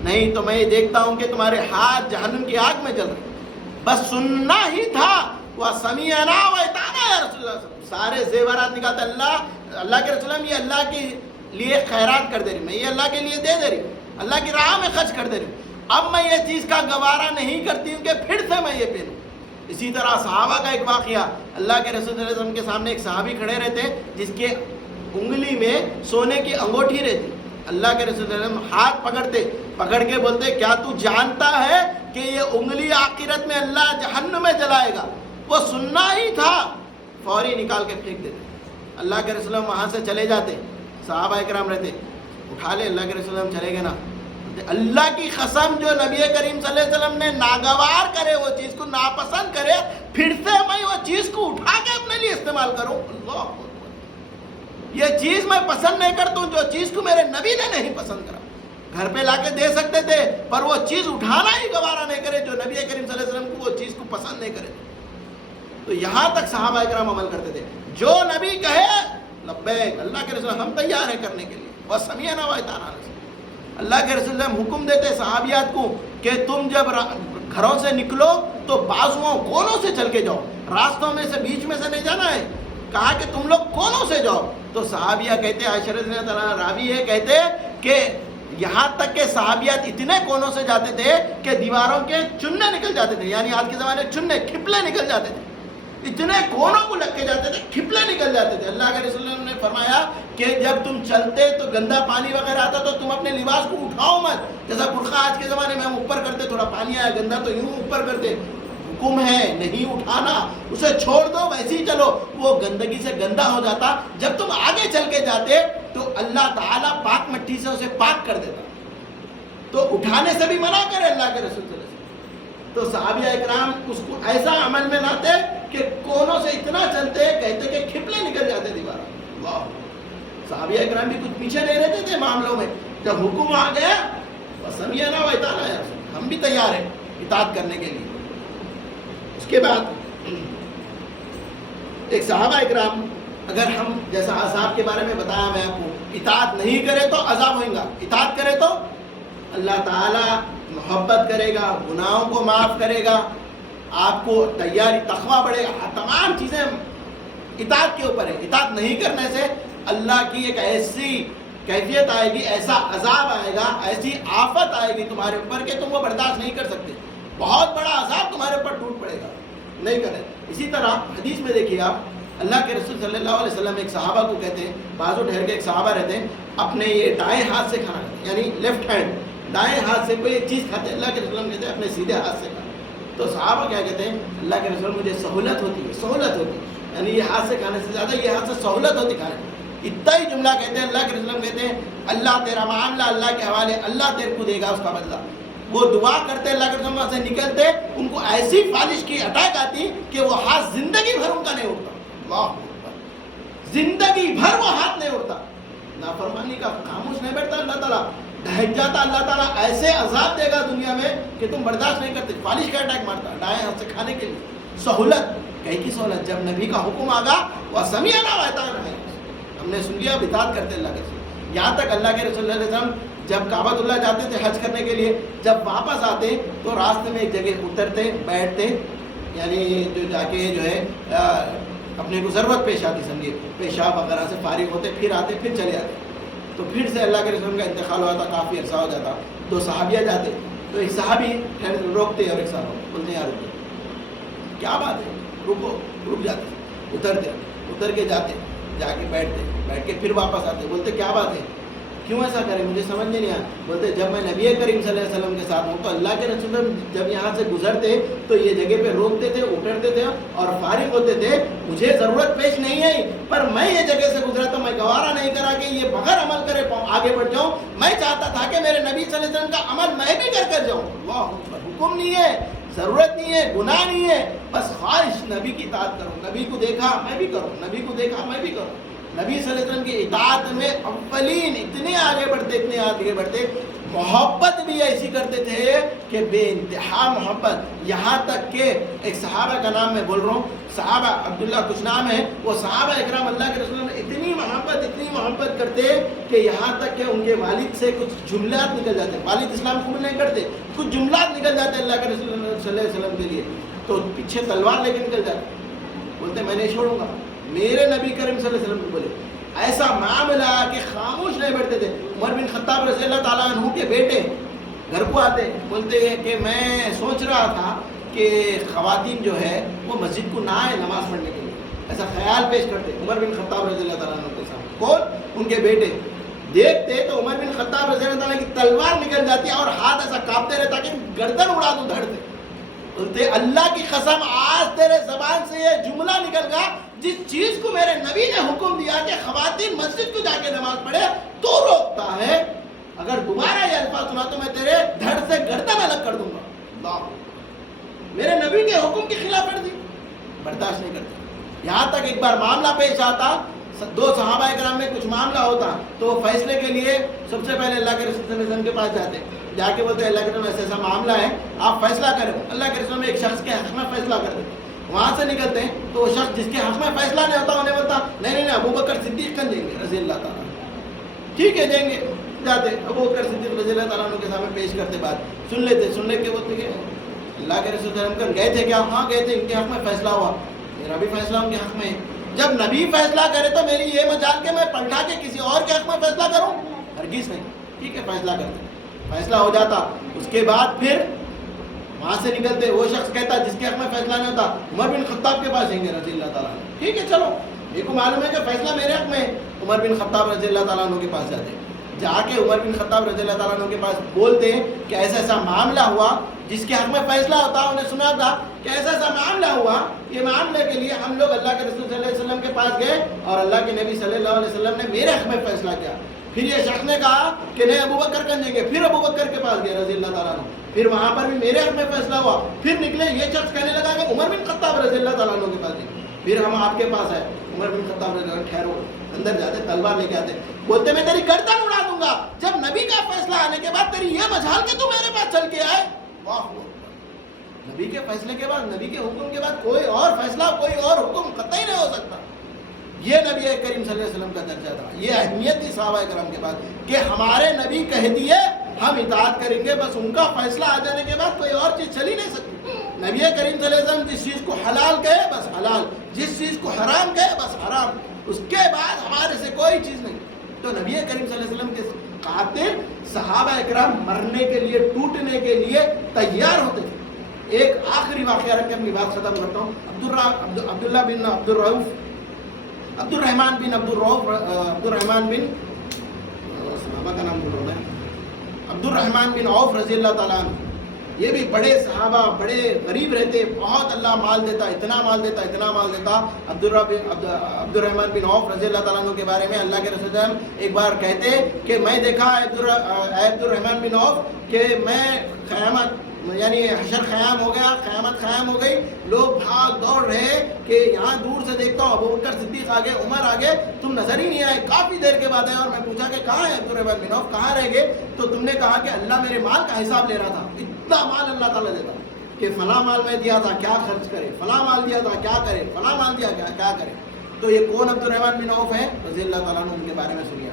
نہیں, تو میں یہ دیکھتا ہوں کہ تمہارے ہاتھ جہنم کی آگ میں جل رہے. بس سننا ہی تھا. وہ سمیعنا و اطعنا یا رسول اللہ. سارے زیورات نکالتے. اللہ کے رسول یہ اللہ کے لیے خیرات کر دے رہی, میں یہ اللہ کے لیے دے دے رہی, اللہ کی راہ میں خرچ کر دے رہی. اب میں یہ چیز کا گوارا نہیں کرتی ہوں کہ پھر سے میں یہ پہنوں. اسی طرح صحابہ کا ایک واقعہ, اللہ کے رسول صلی اللہ علیہ وسلم کے سامنے ایک صحابی کھڑے رہتے جس کے انگلی میں سونے کی انگوٹھی رہتی. اللہ کے رسول صلی اللہ علیہ وسلم ہاتھ پکڑ کے بولتے کیا تو جانتا ہے کہ یہ انگلی آخرت میں اللہ جہنم میں جلائے گا؟ وہ سننا ہی تھا, فوری نکال کے پھینک دیتے. اللہ کے رسول وہاں سے چلے جاتے. صحابہ اکرام رہتے, اٹھا لے. اللہ کے رسول چلے گئے نا, اللہ کی قسم جو نبی کریم صلی اللہ علیہ وسلم نے ناگوار کرے, وہ چیز کو ناپسند کرے, پھر سے میں وہ چیز کو اٹھا کے اپنے لیے استعمال کروں. اللہ, یہ چیز میں پسند نہیں کرتا ہوں جو چیز کو میرے نبی نے نہیں پسند کرا. گھر پہ لا کے دے سکتے تھے پر وہ چیز اٹھانا ہی گوارا نہیں کرے جو نبی کریم صلی اللہ علیہ وسلم کو وہ چیز کو پسند نہیں کرے. تو یہاں تک صحابہ اکرام عمل کرتے تھے. جو نبی کہے لبیک, اللہ کے رسول ہم تیار ہیں کرنے کے لیے. وہ سمیعنا و اطعنا. اللہ کے رسول حکم دیتے صحابیات کو کہ تم جب گھروں سے نکلو تو بازوؤں کونوں سے چل کے جاؤ, راستوں میں سے بیچ میں سے نہیں جانا ہے. کہا کہ تم لوگ کونوں سے جاؤ. تو صحابیہ کہتے, عائشہ رضی اللہ عنہا راوی ہے, کہتے کہ یہاں تک کہ صحابیات اتنے کونوں سے جاتے تھے کہ دیواروں کے چننے نکل جاتے تھے. یعنی آج کے زمانے چننے کھپلے نکل جاتے تھے, اتنے کونوں کو لگ کے جاتے تھے, کھپلے نکل جاتے تھے. اللہ کے رسول نے فرمایا کہ جب تم چلتے تو گندا پانی وغیرہ آتا تو تم اپنے لباس کو اٹھاؤ مت. جیسا برقع آج کے زمانے میں ہم اوپر کرتے, تھوڑا پانی آیا گندا تو یوں اوپر کرتے. حکم ہے نہیں اٹھانا, اسے چھوڑ دو, ویسے ہی چلو. وہ گندگی سے گندا ہو جاتا. جب تم آگے چل کے جاتے تو اللہ تعالیٰ پاک مٹی سے اسے پاک کر دیتا. تو اٹھانے سے بھی منع کرے اللہ کے رسول. تو صحابہ اکرام اس کو ایسا عمل میں لاتے کہ کونوں سے اتنا چلتے, کہتے کہ کھپلے نکل جاتے دیوار. اللہ, صحابہ اکرام بھی کچھ پیچھے نہیں رہتے تھے معاملوں میں. جب حکم آ گیا سمیعنا و اطعنا, ہم بھی تیار ہیں اطاعت کرنے کے لیے. اس کے بعد ایک صحابہ اکرام, اگر ہم جیسا عذاب کے بارے میں بتایا میں آپ کو, اطاعت نہیں کرے تو عذاب ہوئے گا, اطاعت کرے تو اللہ تعالیٰ محبت کرے گا, گناہوں کو معاف کرے گا, آپ کو تیاری تقویٰ بڑھے گا. تمام چیزیں اطاعت کے اوپر ہے. اطاعت نہیں کرنے سے اللہ کی ایک ایسی کیفیت آئے گی, ایسا عذاب آئے گا, ایسی آفت آئے گی تمہارے اوپر کہ تم وہ برداشت نہیں کر سکتے. بہت بڑا عذاب تمہارے اوپر ٹوٹ پڑے گا, نہیں کرے. اسی طرح حدیث میں دیکھیے آپ, اللہ کے رسول صلی اللہ علیہ وسلم ایک صحابہ کو کہتے ہیں, بازو ٹھہر کے ایک صحابہ رہتے ہیں, اپنے یہ دائیں ہاتھ سے کھانا کھاتے, یعنی لیفٹ ہینڈ, دائیں ہاتھ سے کوئی ایک چیز کھاتے. اللہ کے رسول کہتے ہیں اپنے سیدھے ہاتھ سے کھانا. تو صحابہ کیا کہتے ہیں, اللہ کے رسول مجھے سہولت ہوتی ہے, سہولت ہوتی ہے, یعنی یہ ہاتھ سے کھانے سے زیادہ یہ ہاتھ سے سہولت ہوتی کھانے. اتنا ہی جملہ کہتے ہیں. اللہ کے رسول کہتے ہیں اللہ تیرا معاملہ اللہ کے حوالے, اللہ تیرے کو دے گا اس کا بدلہ. وہ دعا کرتے, اللہ کے رسول وہاں سے نکلتے, ان کو ایسی فالش کی اٹیک آتی کہ وہ ہاتھ زندگی بھر ان کا نہیں اٹھتا. اللہ, زندگی بھر وہ ہاتھ نہیں اٹھتا. نافرمانی کا خاموش نہیں بیٹھتا, اللہ تعالیٰ ڈھک جاتا. اللہ تعالیٰ ایسے عذاب دے گا دنیا میں کہ تم برداشت نہیں کرتے. فالش کا اٹیک مارتا دائیں ہاتھ سے کھانے کے لیے. سہولت, کہیں کی سہولت, جب نبی کا حکم آگا وہ سمیعنا و اطعنا ہے, ہم نے سن لیا, اطاعت کرتے اللہ کے رسول. یہاں تک اللہ کے رسول صلی اللہ علیہ وسلم جب کعبۃ اللہ جاتے تھے حج کرنے کے لیے, جب واپس آتے تو راستے میں ایک جگہ اترتے, بیٹھتے, یعنی جو جا کے جو ہے اپنے کو ضرورت پیش آتی, سمجھیے پیشاب وغیرہ سے فارغ ہوتے, پھر آتے, پھر چلے آتے. تو پھر سے اللہ کے رسول کا انتقال ہوا تھا, کافی عرصہ ہو جاتا. دو صحابیہ جاتے, تو ایک صحابی روکتے اور ایک صحابہ بولتے یار رکو, کیا بات ہے, رکو, رک جاتے, اترتے, اتر کے جاتے, جا کے بیٹھتے, بیٹھ کے پھر واپس آتے, بولتے کیا بات ہے, کیوں ایسا کریں؟ مجھے سمجھ نہیں آیا. بولتے جب میں نبی کریم صلی اللہ علیہ وسلم کے ساتھ ہوں تو اللہ کے رسول جب یہاں سے گزرتے تو یہ جگہ پہ روکتے تھے, اترتے تھے اور فارغ ہوتے تھے. مجھے ضرورت پیش نہیں آئی, پر میں یہ جگہ سے گزرا تو میں گوارا نہیں کرا کہ یہ بغیر عمل کرے آگے بڑھ جاؤں. میں چاہتا تھا کہ میرے نبی صلی اللہ علیہ وسلم کا عمل میں بھی کر جاؤں. اللہ, حکم نہیں ہے, ضرورت نہیں ہے, گناہ نہیں ہے, بس خواہش نبی کی اطاعت کرو. نبی کو دیکھا میں بھی کروں, نبی کو دیکھا میں بھی کروں. نبی صلی اللہ علیہ وسلم کی اطاعت میں اولین اتنے آگے بڑھتے, محبت بھی ایسی کرتے تھے کہ بے انتہا محبت. یہاں تک کہ ایک صحابہ کا نام میں بول رہا ہوں, صحابہ عبداللہ کچھ نام ہے, وہ صحابہ اکرام اللہ کے رسول نے اتنی محبت کرتے کہ یہاں تک کہ ان کے والد سے کچھ جملات نکل جاتے. والد اسلام قبول نہیں کرتے, کچھ جملات نکل جاتے اللہ کے رسول صلی اللہ علیہ وسلم کے لیے, تو پیچھے تلوار لے کے نکل جاتے. بولتے میں نہیں چھوڑوں گا. میرے نبی کریم صلی اللہ علیہ وسلم کو بولے ایسا معاملہ کہ خاموش نہیں بیٹھتے تھے. عمر بن خطاب رضی اللہ تعالیٰ عنہ کے بیٹے گھر کو آتے, بولتے ہیں کہ میں سوچ رہا تھا کہ خواتین جو ہے وہ مسجد کو نہ آئے نماز پڑھنے کے لیے. ایسا خیال پیش کرتے عمر بن خطاب رضی اللہ تعالیٰ عنہ کے سامنے. کون؟ ان کے بیٹے. دیکھتے تو عمر بن خطاب رضی اللہ تعالیٰ کی تلوار نکل جاتی اور ہاتھ ایسا کانپتے رہتا کہ گردن اڑا دوں دھڑ سے. بولتے اللہ کی قسم آج تیرے زبان سے یہ جملہ نکل گا جس چیز کو میرے نبی نے حکم دیا کہ خواتین مسجد کو جا کے نماز پڑھے تو روکتا ہے, اگر دوبارہ یہ الفاظ سنا تو میں تیرے دھڑ سے گردن الگ کر دوں گا. اللہ, میرے نبی کے حکم کی خلاف ورزی برداشت نہیں کرتے. یہاں تک ایک بار معاملہ پیش آتا, دو صحابہ کرام میں کچھ معاملہ ہوتا تو فیصلے کے لیے سب سے پہلے اللہ کے رسول صلی اللہ علیہ وسلم کے پاس جاتے, جا کے بولتے اللہ کے رسول ایسا ایسا معاملہ ہے, آپ فیصلہ کریں. اللہ کے رسول میں ایک شخص کے حق میں فیصلہ کرتے. وہاں سے نکلتے ہیں تو وہ شخص جس کے حق میں فیصلہ نہیں ہوتا انہیں بولتا نہیں ابو بکر صدیق کن دیں گے رضی اللہ تعالیٰ. ٹھیک ہے دیں گے. جاتے ابو بکر صدیق رضی اللہ تعالیٰ عنہ کے سامنے پیش کرتے, بات سن لیتے. سننے کے بولتے کہ اللہ کے رسول صلی اللہ علیہ وسلم گئے تھے کیا؟ ہاں گئے تھے, ان کے حق میں فیصلہ ہوا, میرا بھی فیصلہ ان کے حق میں ہے. جب نبی فیصلہ کرے تو میری یہ مجال کہ میں پلٹا کے کسی اور کے حق میں فیصلہ کروں؟ ہرگز نہیں. ٹھیک ہے فیصلہ کرتے, فیصلہ ہو جاتا. اس کے بعد پھر وہاں سے نکلتے, وہ شخص کہتا جس کے حق میں فیصلہ نہیں ہوتا عمر بن خطاب کے پاس جائیں گے رضی اللہ تعالیٰ. ٹھیک ہے چلو, میرے کو معلوم ہے کہ فیصلہ میرے حق میں. عمر بن خطاب رضی اللہ تعالیٰ عنہ کے پاس جاتے, جا کے عمر بن خطاب رضی اللہ تعالیٰ عنہ کے پاس بولتے ہیں کہ ایسا ایسا معاملہ ہوا جس کے حق میں فیصلہ ہوتا. انہیں سنا تھا کہ ایسا ایسا معاملہ ہوا, یہ معاملے کے لیے ہم لوگ اللہ کے رسول صلی اللہ علیہ وسلم کے پاس گئے اور اللہ کے نبی صلی اللہ علیہ وسلم نے میرے حق میں فیصلہ کیا. پھر یہ شخص نے کہا کہ نہیں ابو بکر کر دیں گے. پھر ابو بکر کے پاس گئے رضی اللہ تعالیٰ عنہ, پھر وہاں پر بھی میرے حق میں فیصلہ ہوا. پھر نکلے, یہ شخص کہنے لگا کہ عمر بن خطاب رضی اللہ تعالیٰ عنہ کے پاس گئے. پھر ہم آپ کے پاس آئے. عمر بن خطاب رضی اللہ عنہ ٹھہرو, اندر جاتے تلوار لے کے آتے, بولتے میں تیری گردن اڑا دوں گا. جب نبی کا فیصلہ آنے کے بعد تیری یہ مجال کہ تو میرے پاس چل کے آئے. واہ, نبی کے فیصلے کے بعد, نبی کے حکم کے بعد کوئی اور فیصلہ, کوئی اور حکم قطعی نہیں ہو سکتا. یہ نبی کریم صلی اللہ علیہ وسلم کا درجہ تھا. یہ اہمیت تھی صحابہ کرام کے بعد کہ ہمارے نبی کہہ دیے ہم اطاعت کریں گے, بس ان کا فیصلہ آ جانے کے بعد کوئی اور چیز چل ہی نہیں سکتی. نبی کریم صلی اللہ علیہ وسلم جس چیز کو حلال کہے بس حلال, جس چیز کو حرام کہے بس حرام, اس کے بعد ہمارے سے کوئی چیز نہیں. تو نبی کریم صلی اللہ علیہ وسلم کے خاطر صحابہ اکرام مرنے کے لیے, ٹوٹنے کے لیے تیار ہوتے تھے. ایک آخری واقعہ رکھ کے اپنی بات ختم کرتا ہوں. عبداللہ بن عبد الرحمن بن صحابہ کا نام بولو, عبد الرحمن بن عوف رضی اللہ تعالیٰ عنہ. یہ بھی بڑے صحابہ, بڑے غریب رہتے, بہت اللہ مال دیتا, اتنا مال دیتا. عبد الرحمن بن عوف رضی اللہ تعالیٰ عنہ کے بارے میں اللہ کے رسول صلی اللہ علیہ وسلم ایک بار کہتے کہ میں دیکھا عبد الرحمن بن عوف کہ میں قیامت یعنی حشر قیام ہو گیا, قیامت قیام ہو گئی, لوگ بھاگ دوڑ رہے کہ یہاں دور سے دیکھتا ہوں ابو بکر صدیق آگے, عمر آگے, تم نظر ہی نہیں آئے. کافی دیر کے بعد آئے اور میں پوچھا کہ کہاں ہے عبد الرحمن بن عوف, کہاں رہ گئے؟ تو تم نے کہا کہ اللہ میرے مال کا حساب لے رہا تھا. اتنا مال اللہ تعالیٰ دیتا کہ فلاں مال میں دیا تھا کیا خرچ کرے, فلاں مال دیا تھا کیا کرے, فلاں مال دیا کیا کرے. تو یہ کون عبد الرحمن بن عوف ہے رضی اللہ تعالیٰ عنہ, ان کے بارے میں سنیا.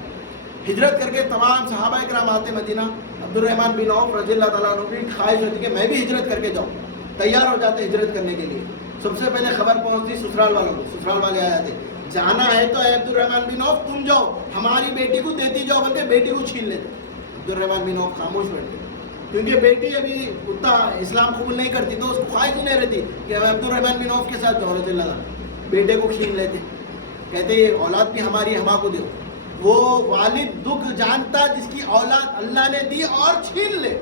ہجرت کر کے تمام صحابہ اکرام آتے مدینہ. عبد الرحمن بن عوف رضی اللہ تعالیٰ عنہ کی خواہش ہوتی کہ میں بھی ہجرت کر کے جاؤں. تیار ہو جاتے ہجرت کرنے کے لیے. سب سے پہلے خبر پہنچتی سسرال والوں کو, سسرال والے آ جاتے, جانا ہے تو عبد الرحمن بن عوف تم جاؤ, ہماری بیٹی کو دیتی جاؤ, بلکہ بیٹی کو چھین لیتے. عبد الرحمن بن عوف خاموش بیٹھتے کیونکہ بیٹی ابھی اتنا اسلام قبول نہیں کرتی, تو اس کو خواہش نہیں رہتی کہ میں عبد الرحمن بن عوف کے ساتھ جاؤں رضی اللہ عنہ. بیٹے کو چھین لیتے, کہتے یہ اولاد بھی ہماری, ہما کو دو. وہ والد دکھ جانتا جس کی اولاد اللہ نے دی اور چھین لے،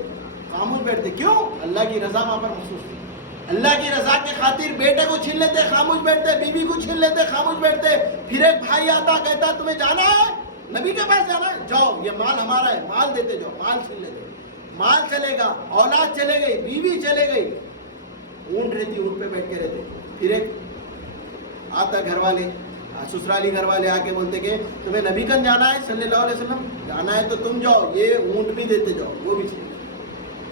خاموش بیٹھتے. کیوں؟ اللہ کی رضا وہاں پر محسوس تھی. اللہ کی رضا کے خاطر بیٹے کو چھین لیتے، خاموش بیٹھتے، بیوی کو چھین لیتے، خاموش بیٹھتے. پھر ایک بھائی آتا کہتا تمہیں جانا ہے نبی کے پاس، جانا ہے، جاؤ یہ مال ہمارا ہے، مال دیتے جاؤ. مال چھین لیتے، مال چلے گا، اولاد چلے گئی، بیوی چلے گئی، اونٹ رہتی، اونٹ پہ بیٹھ کے رہتے. پھر ایک آتا گھر والے، سسرالی گھر والے آ کے بولتے کہ تمہیں نبی کن جانا ہے صلی اللہ علیہ وسلم، جانا ہے تو تم جاؤ، یہ اونٹ بھی دیتے جاؤ. وہ بھی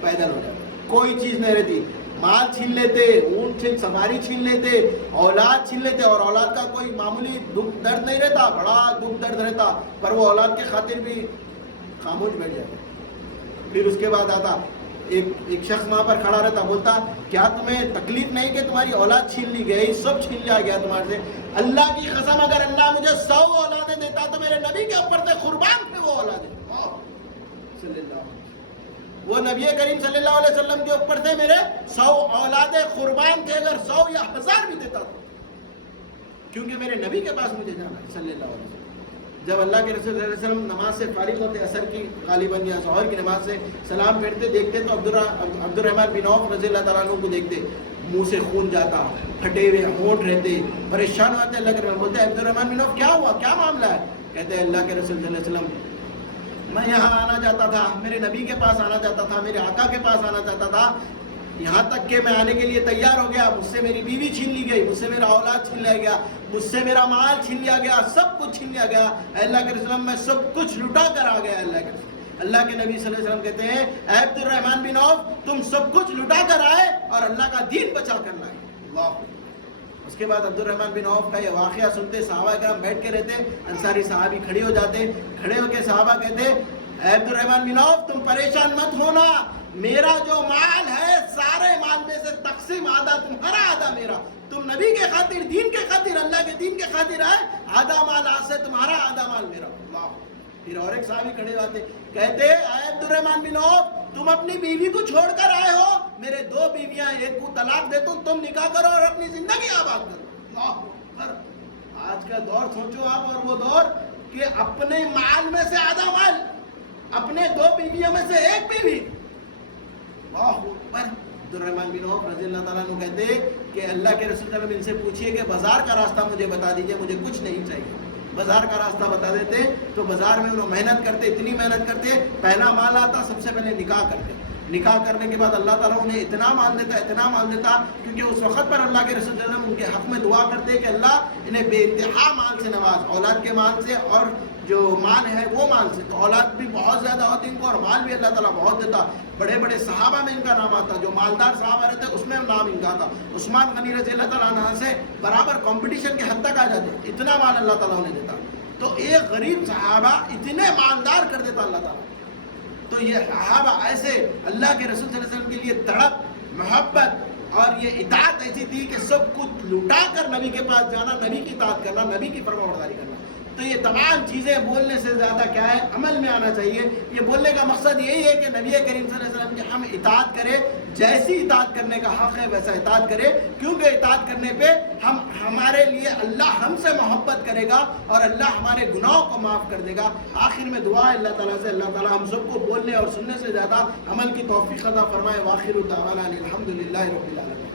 پیدل ہو جاتا، کوئی چیز نہیں رہتی. مال چھین لیتے، اونٹ چھین، سواری چھین لیتے، اولاد چھین لیتے. اور اولاد کا کوئی معمولی دکھ درد نہیں رہتا، بڑا دکھ درد رہتا، پر وہ اولاد کے خاطر بھی خاموش بیٹھ جاتے. پھر اس کے بعد آتا ایک شخص وہاں پر کھڑا رہتا، بولتا کیا تمہیں تکلیف نہیں کہ تمہاری اولاد چھین لی گئی، سب چھین لیا گیا تمہارے سے؟ اللہ کی قسم اگر اللہ مجھے 100 اولادیں دیتا تو میرے نبی کے اوپر سے قربان تھے وہ اولادیں. صلی اللہ علیہ وسلم، وہ نبی کریم صلی اللہ علیہ وسلم کے اوپر سے میرے 100 اولادیں قربان تھے، اگر 100 یا 1000 بھی دیتا تھا، کیونکہ میرے نبی کے پاس مجھے جانا ہے صلی اللہ علیہ وسلم. جب اللہ کے رسول صلی اللہ علیہ وسلم نماز سے فارغ ہوتے، عصر کی غالباً یا ظہر کی نماز سے سلام پھیرتے، دیکھتے تو عبد الرحمن بن عوف رضی اللہ تعالیٰ عنہ کو دیکھتے، منہ سے خون جاتا، پھٹے ہوئے ہونٹ رہتے، پریشان ہوتے. اللہ کے رسول بولتے عبد الرحمن بن عوف کیا ہوا، کیا معاملہ ہے؟ کہتے ہیں اللہ کے رسول صلی اللہ علیہ وسلم میں یہاں آنا چاہتا تھا، میرے نبی کے پاس آنا چاہتا تھا، میرے آقا کے پاس آنا چاہتا تھا، یہاں تک کہ میں آنے کے لیے تیار ہو گیا، مجھ سے میری بیوی چھین لی گئی، مجھ سے میرا اولاد چھین لیا گیا، مجھ سے میرا مال چھین لیا گیا، سب کچھ چھین لیا گیا. اللہ کے رسول میں سب کچھ لٹا کر آ گیا. اللہ کے نبی صلی اللہ علیہ وسلم کہتے ہیں اے عبد الرحمن بن عوف تم سب کچھ لٹا کر آئے اور اللہ کا دین بچا کر لائے. اللہ. اس کے بعد عبد الرحمن بن عوف کا یہ واقعہ سنتے صحابہ کرام بیٹھ کے رہتے، انصاری صحابی کھڑے ہو جاتے، کھڑے ہو کے صحابہ کہتے اے عبد الرحمن بن عوف تم پریشان مت ہونا، میرا جو مال ہے سارے مال میں سے تقسیم آدھا تمہارا آدھا میرا. تم نبی کے خاطر، دین کے خاطر، اللہ کے دین کے خاطر آئے، آدھا مال آج سے تمہارا، آدھا مال میرا. اللہ. پھر اور ایک صحابی کھڑے ہوتے کہتے اے عبد الرحمن بن عوف تم اپنی بیوی کو چھوڑ کر آئے ہو، میرے 2 بیویاں، ایک کو طلاق دے تم نکاح کرو اور اپنی زندگی آباد کرو. اللہ. آج کا دور سوچو آپ، اور وہ دور کہ اپنے مال میں سے آدھا مال، اپنے 2 بیویوں میں سے 1 بیوی. اللہ اکبر. عبد الرحمن بن عوف رضی اللہ تعالیٰ عنہ کہتے کہ اللہ کے رسول صلی اللہ علیہ وسلم ان سے پوچھئے کہ بازار کا راستہ مجھے بتا دیجئے، مجھے کچھ نہیں چاہیے. بازار کا راستہ بتا دیتے تو بازار میں انہوں محنت کرتے، اتنی محنت کرتے، پہلا مال آتا سب سے پہلے نکاح کرتے. نکاح کرنے کے بعد اللہ تعالیٰ انہیں اتنا مال دیتا، اتنا مال دیتا، کیونکہ اس وقت پر اللہ کے رسول صلی اللہ علیہ وسلم ان کے حق میں دعا کرتے کہ اللہ انہیں بے انتہا مال سے نواز، اولاد کے مال سے اور جو مال ہے وہ مال سے. تو اولاد بھی بہت زیادہ ہوتی ان کو اور مال بھی اللہ تعالیٰ بہت دیتا. بڑے بڑے صحابہ میں ان کا نام آتا، جو مالدار صحابہ رہتے اس میں نام ان کا آتا. عثمان غنی رضی اللہ تعالیٰ عنہ سے برابر کمپٹیشن کے حد تک آ جاتے، اتنا مال اللہ تعالیٰ انہیں دیتا. تو ایک غریب صحابہ اتنے مالدار کر دیتا اللہ تعالیٰ. تو یہ صحابہ ایسے اللہ کے رسول صلی اللہ علیہ وسلم کے لیے تڑپ، محبت اور یہ اطاعت ایسی تھی کہ سب کچھ لٹا کر نبی کے پاس جانا، نبی کی اطاعت کرنا، نبی کی فرمانبرداری کرنا. تو یہ تمام چیزیں بولنے سے زیادہ کیا ہے، عمل میں آنا چاہیے. یہ بولنے کا مقصد یہی ہے کہ نبی کریم صلی اللہ علیہ وسلم کی ہم اطاعت کریں، جیسی اطاعت کرنے کا حق ہے ویسا اطاعت کرے، کیونکہ اطاعت کرنے پہ ہمارے لیے اللہ ہم سے محبت کرے گا اور اللہ ہمارے گناہوں کو معاف کر دے گا. آخر میں دعا ہے اللہ تعالیٰ سے، اللہ تعالیٰ ہم سب کو بولنے اور سننے سے زیادہ عمل کی توفیق عطا فرمائے. واخر دعوانا الحمدللہ رب العالمین.